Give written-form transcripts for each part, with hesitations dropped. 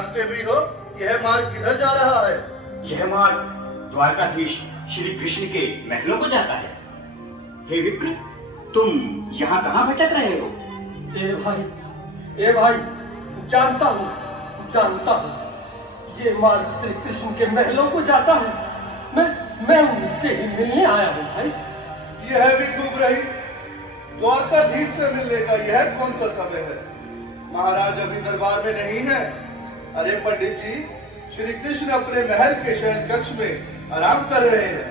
जानते भी हो यह मार्ग किधर जा रहा है? यह मार्ग द्वारकाधीश श्री कृष्ण के महलों को जाता है। हे विप्र, तुम यहाँ कहाँ भटक रहे हो? ए भाई, जानता हूँ, ये मार्ग श्री कृष्ण के महलों को जाता है। मैं उनसे ही मिलने आया हूँ भाई। यह भी खूब रही। द्वारकाधीश से मिलने का यह कौन सा समय है? महाराज अभी दरबार में नहीं है। अरे पंडित जी, श्री कृष्ण अपने महल के शयन कक्ष में आराम कर रहे हैं।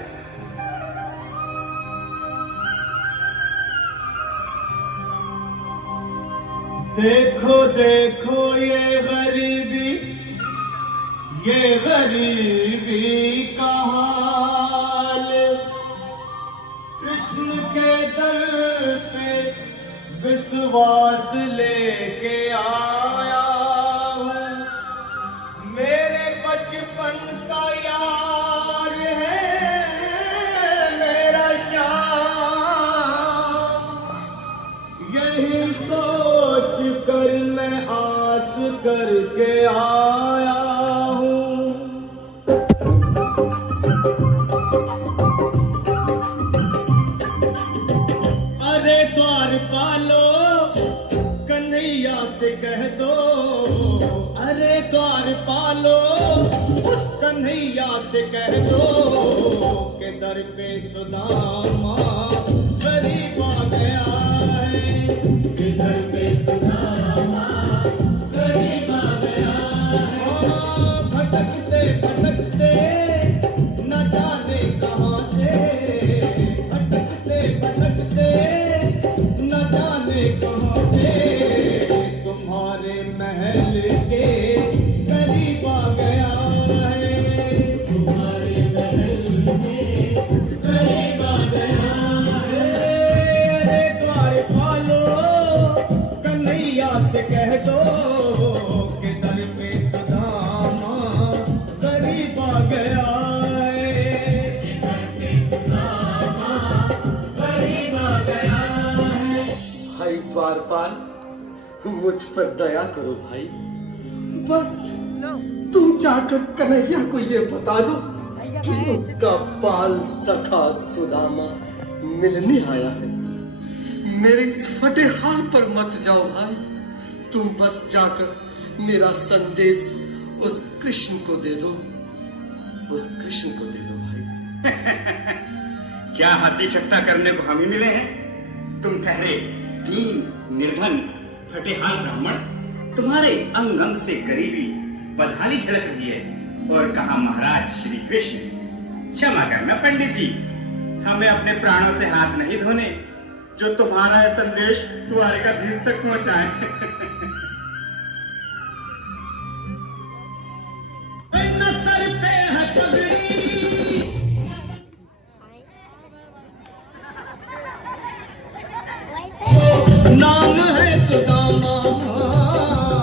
देखो देखो ये गरीबी का हाल, कृष्ण के दर पे विश्वास लेके आया हूँ। मेरे बचपन का यार है मेरा श्याम, यही सोच कर मैं आस करके आया हूँ। अरे द्वारपालो, कन्हैया से कह दो, अरे द्वारपालो, उस कन्हैया से कह दो के दर पे सुदामा गरीब आ गया है, के दर पे सुदामा गरीब आ गया है। भटकते भटकते न जाने कहाँ से, भटकते भटकते न जाने कहाँ से तुम्हारे महल के करीब आ गया है, तुम्हारे महल के करीब आ गया है। अरे द्वारपालो, कन्हैया से कह दो कि दर पे सुदामा करीब आ गया है, दर पे सुदामा करीब आ गया है। भाई द्वारपाल, मुझ पर दया करो भाई। बस तुम जाकर कन्हैया को ये बता दो कि उनका बाल सखा सुदामा मिलने आया है। मेरे इस फटे हाल पर मत जाओ भाई। तुम बस जाकर मेरा संदेश उस कृष्ण को दे दो, उस कृष्ण को दे दो भाई। क्या हंसी ठट्टा करने को हम ही मिले हैं? तुम ठहरे दीन निर्धन फटेहाल ब्राह्मण, तुम्हारे अंग अंग से गरीबी बदहाली झलक रही है। और कहा महाराज श्री कृष्ण, क्षमा करना पंडित जी, हमें अपने प्राणों से हाथ नहीं धोने जो तुम्हारा यह संदेश द्वारकाधीश तक पहुंचाए। न सर पे है पगड़ी, नाम है सुदामा,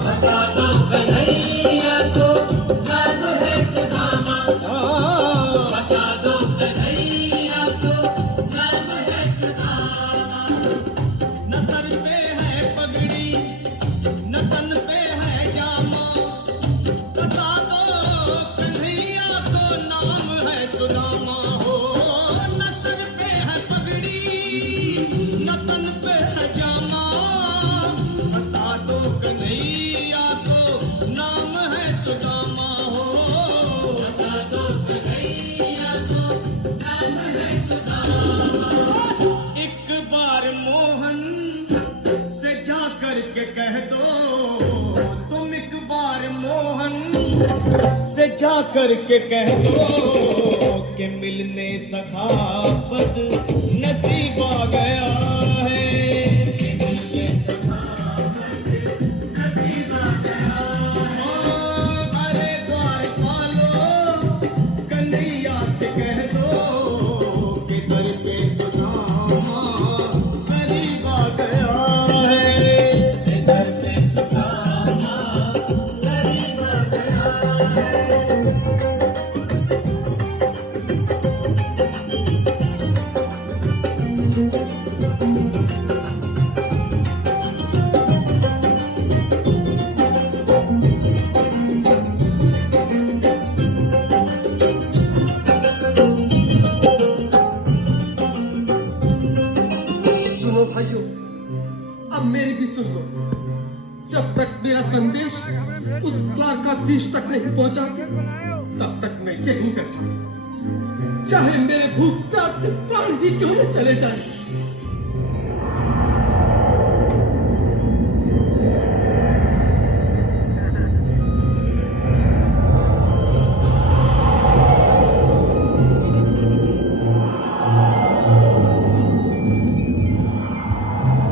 बता दो कन्हैया को सब है सुदामा, बता दो कन्हैया को सब है सुदामा। न सर पे है पगड़ी, न तन पे है जामा, बता दो कन्हैया को नाम है सुदामा हो। न सर पे है पगड़ी, न तन पे है जामा, बता दो कन्हैया को नाम है सुदामा हो, बता दो कन्हैया को नाम है सुदामा। एक बार मोहन से जा करके कह दो, तुम एक बार मोहन से जा करके कह दो कि मिलने सखापत नसीब आ गया है, मिलने सखापत नसीब आ गया है। अरे द्वारपालो, कन्हैया से कह दो कि दर पे सुदामा करीब आ गया है, दर पे सुदामा करीब आ गया है। द्वारकाधीश तक नहीं पहुंचाते तब तक मैं यहीं बैठा हूं। चाहे मेरे भूख प्यास से प्राण ही क्यों न चले जाए।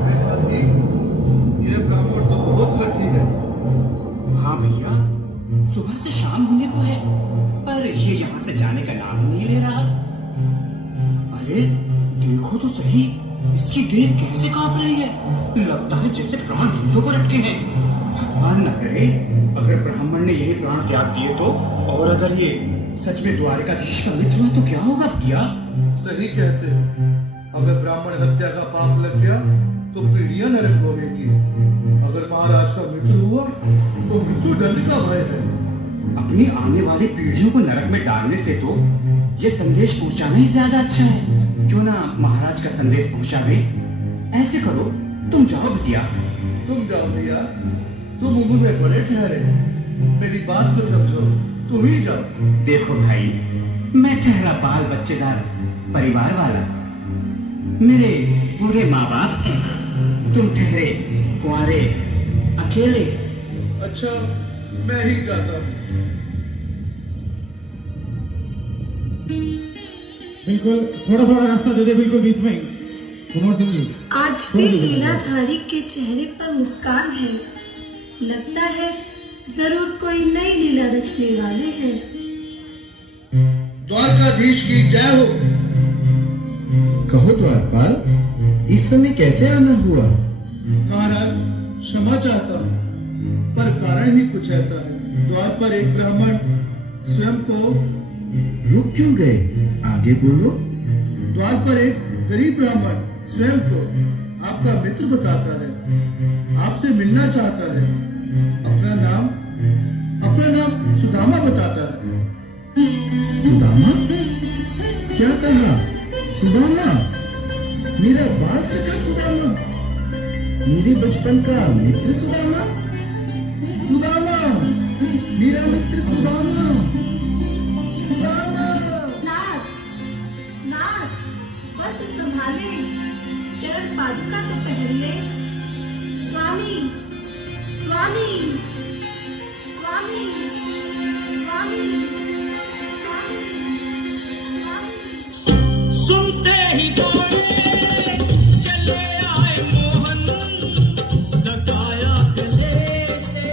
अरे साथी, ये ब्राह्मण तो बहुत लठी है। हाँ भैया, सुबह से शाम होने को है पर ये यहाँ से जाने का नाम ही नहीं ले रहा। अरे देखो तो सही, इसकी देह कैसे कांप रही है। लगता है जैसे प्राण हिंदों पर अटके हैं। भगवान न करे अगर ब्राह्मण ने यही प्राण त्याग दिए तो, और अगर ये सच में द्वारकाधीश का मित्र है तो क्या होगा भैया? सही कहते हो। अगर ब्राह्मण हत्या का पाप लग गया तो पीढ़ियां नरक भोगेंगी। अगर महाराज का मित्र हुआ तो मृत्यु दंड का भय है। अपनी आने वाली पीढ़ियों को नरक में डालने से तो ये संदेश पहुंचाना ही ज्यादा अच्छा है। क्यों ना महाराज का संदेश पहुंचा दे। ऐसे करो, तुम जाओ भैया। तुम जाओ भैया, तुम उम्र में बड़े ठहरे, मेरी बात को समझो, तुम ही जाओ। देखो भाई, मैं ठहरा बाल बच्चेदार परिवार वाला, मेरे बूढ़े माँ बाप हैं। तुम ठहरे कुंवारे अकेले। अच्छा, मैं ही जाता हूँ। बिल्कुल थोड़ा थोड़ा रास्ता दे दे, बिल्कुल बीच में। कुमार सिंह जी, आज भी लीलाधारी के चेहरे पर मुस्कान है। लगता है जरूर कोई नई लीला रचने वाले हैं। द्वारकाधीश की जय हो। कहो द्वारपाल, इस समय कैसे आना हुआ? महाराज, क्षमा चाहता हूँ, पर कारण ही कुछ ऐसा है। द्वार पर एक ब्राह्मण स्वयं को रुक क्यों गए? आगे बोलो। द्वार पर एक गरीब ब्राह्मण स्वयं को आपका मित्र बताता है, आपसे मिलना चाहता है। अपना नाम सुदामा बताता है। सुदामा? क्या कहा? सुदामा? मेरा बाल सखा सुदामा? मेरे बचपन का मित्र सुदामा? सुदामा, मेरा मित्र सुदामा। सुदामा। नाथ, नाथ, वस्त्र संभाले, चरण पादुका तो पहन ले। स्वामी, स्वामी, स्वामी, स्वामी, स्वामी, स्वामी। सुनते ही दौड़े चले आए मोहन, लगाया गले से।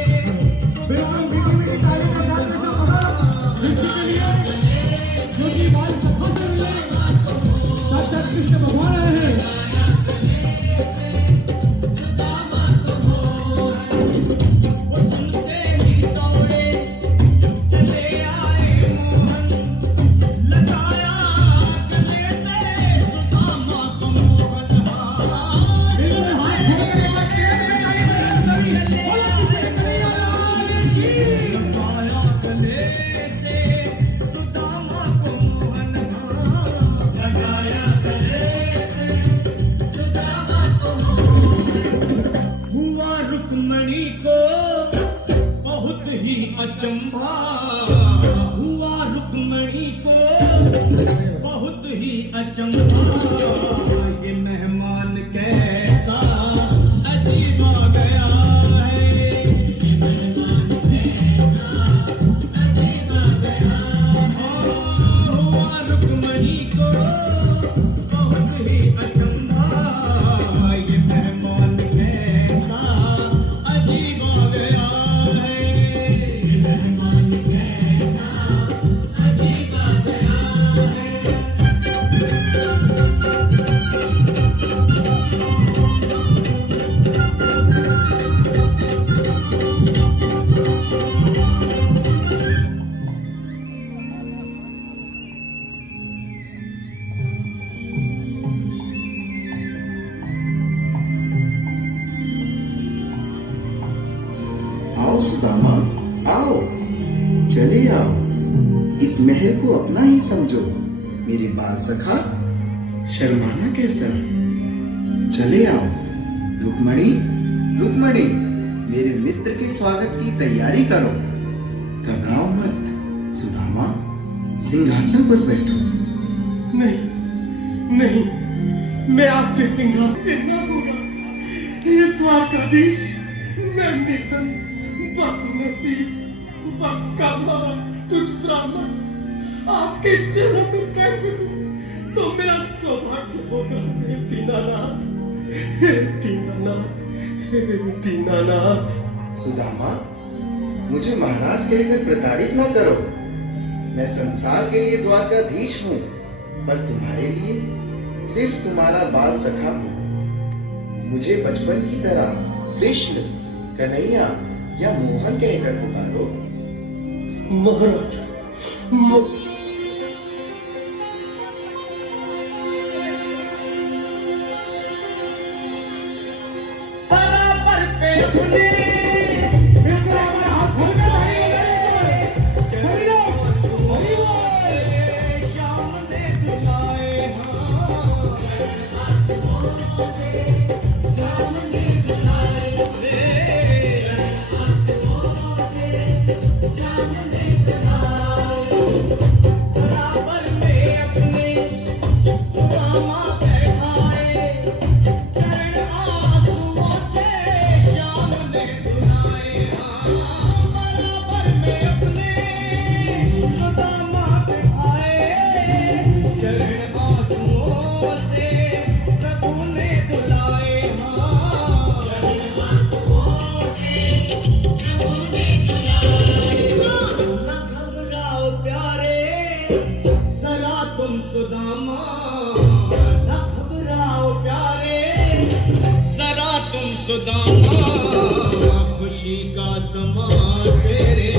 बिल्कुल मीठी मीठी ताली के साथ में सब लोग कृष्ण के लिए, क्योंकि बाल सखा से मिले, साक्षात कृष्ण भगवान आए हैं। सुनते ही दौड़े चले आए मोहन, लगाया गले से सुदामा को मोहन। बिल्कुल हाथ खोल के बोलो किसी कन्हैया लाल की। लगाया गले से सुदामा को मोहन, लगाया गले से सुदामा को मोहन। हुआ रुक्मणी को बहुत ही अचंभा, हुआ रुक्मणी को बहुत ही अचंभा। ये मेहमान कैसा अजीब आ गया है, ये मेहमान कैसा अजीब आ गया है। हुआ रुक्मणी को बहुत ही अचंभा, ये मेहमान कैसा अजीब आ गया है, ये मेहमान कैसा अजीब आ गया है। आओ सुदामा, आओ, चले आओ। इस महल को अपना ही समझो। मेरे बाल सखा, शर्माना कैसा? चले आओ। रुक्मणी, रुक्मणी, मेरे मित्र के स्वागत की तैयारी करो। सिंहासन पर बैठो। नहीं नहीं, मैं आपके सिंहासन से न होगा। ये द्वारकाधीश, मैं निर्धन, बदनसीब, बदकामा, तुझ ब्राह्मण आपके चरणों में कैसे हूँ तो मेरा सौभाग्य होगा। हे दीनानाथ, हे दीनानाथ, हे दीनानाथ। सुदामा, मुझे महाराज कहकर प्रताड़ित ना करो। मैं संसार के लिए द्वारकाधीश हूँ, पर तुम्हारे लिए सिर्फ तुम्हारा बाल सखा हूँ। मुझे बचपन की तरह कृष्ण, कन्हैया या मोहन कहकर पुकारो। महाराज, बराबर पे अपने बिल्कुल अपने हाथ खोल के सामने बुलाए बराबर में अपने सुदामा बैठाए, चरण आंसुओं से श्याम ने धुलाए। बराबर में अपने सुदामा बैठाए, चरण आंसुओं से प्रभु ने धुलाए। न घबराओ प्यारे, जरा तुम सुदामा, न घबराओ प्यारे, जरा तुम सुदामा, खुशी का समा तेरे